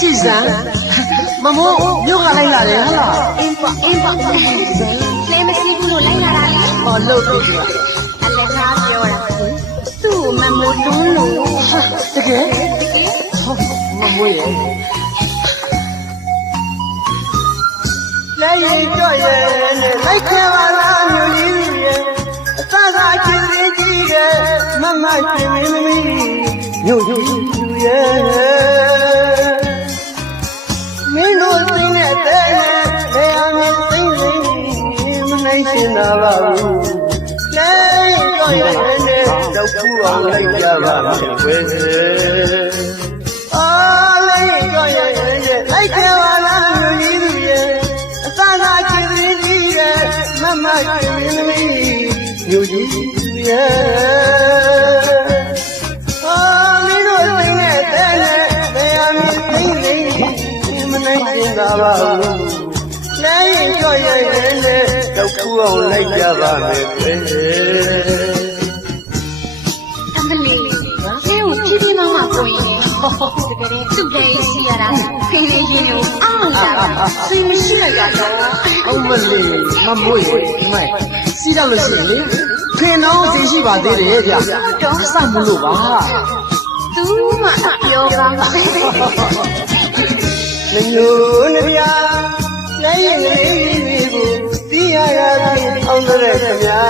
ကြည်စံမမိုးမြို့ကလိုက်လာတယ်ဟုတ်လား အင်းပေါ့လဲမရှိဘူးလို့လိုက်လာတာလေ ဟောလို့လို့ပြော အလကားပြောတာသူ့မမိုးတွန်းလို့ တကယ်မမိုးရဲ့လိုက်ရင်ကြော့ရဲ့လိုက်ခဲပါလားမြို့ကြီးရဲ့အစသာချစ်သေးကြီးရဲ့မမချင်မင်းသမီးမြို့ကြီးလူရဲ့မင်းတို့သိနေတဲ့ဘယ်အမင်းသိမနိုင်ရှင်သာပါဘူးလဲကြော့ရဲ့တော့ပူအောင်လိုက်ကြပါမယ်ဝဲစေအားလေးကြော့ရဲ့လိုက်ခဲပါလားမြို့ကြီးရဲ့အစသာချစ်သေးကြီးရဲ့မမချင်မင်းသမီးမြို့ကြီးရဲ့ပါဘူးလဲရင်ကြော့ရဲ့နဲ့တော့ပူအောင်လိုက်ကြပါမယ်ပဲ အမလီဆဲကိုဖြည်းဖြည်းမှမှကိုရင်သူ့တဲ့ရှိရတာခင်လေးရင်ကိုအားလာတာစိတ်မရှိလိုက်တာတော့ ဟုတ်မလေးမမွေဒီမိုက်စီးတော့လို့ရှိရင်လေခင်တော့သိရှိပါသေးတယ်ဗျတော့စမလို့ပါ သူမှပြောကောင်းပါ နှမျိုးနှပြလဲရင်လေးတွေကိုသိရရသည်အောင်တဲ့ခင်ဗျာ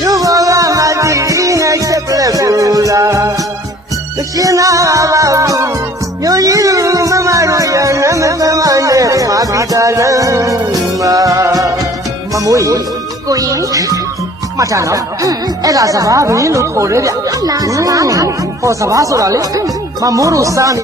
လူဘောကငါကြည့်နေချက်ပလက်ကိုလားမရှင်းနာပါဘူးမျိုးကြီးလူမမတို့ရနမမမနဲ့မာပိတာလမ်းမှာမမွေး ကိုရင် မှတ်ထားနော်အဲ့ဒါစဘာဘင်းလို့ခေါ်တယ်ဗျ လာစပါး ဟောစဘာဆိုတာလေမမိုးတို့စားနေ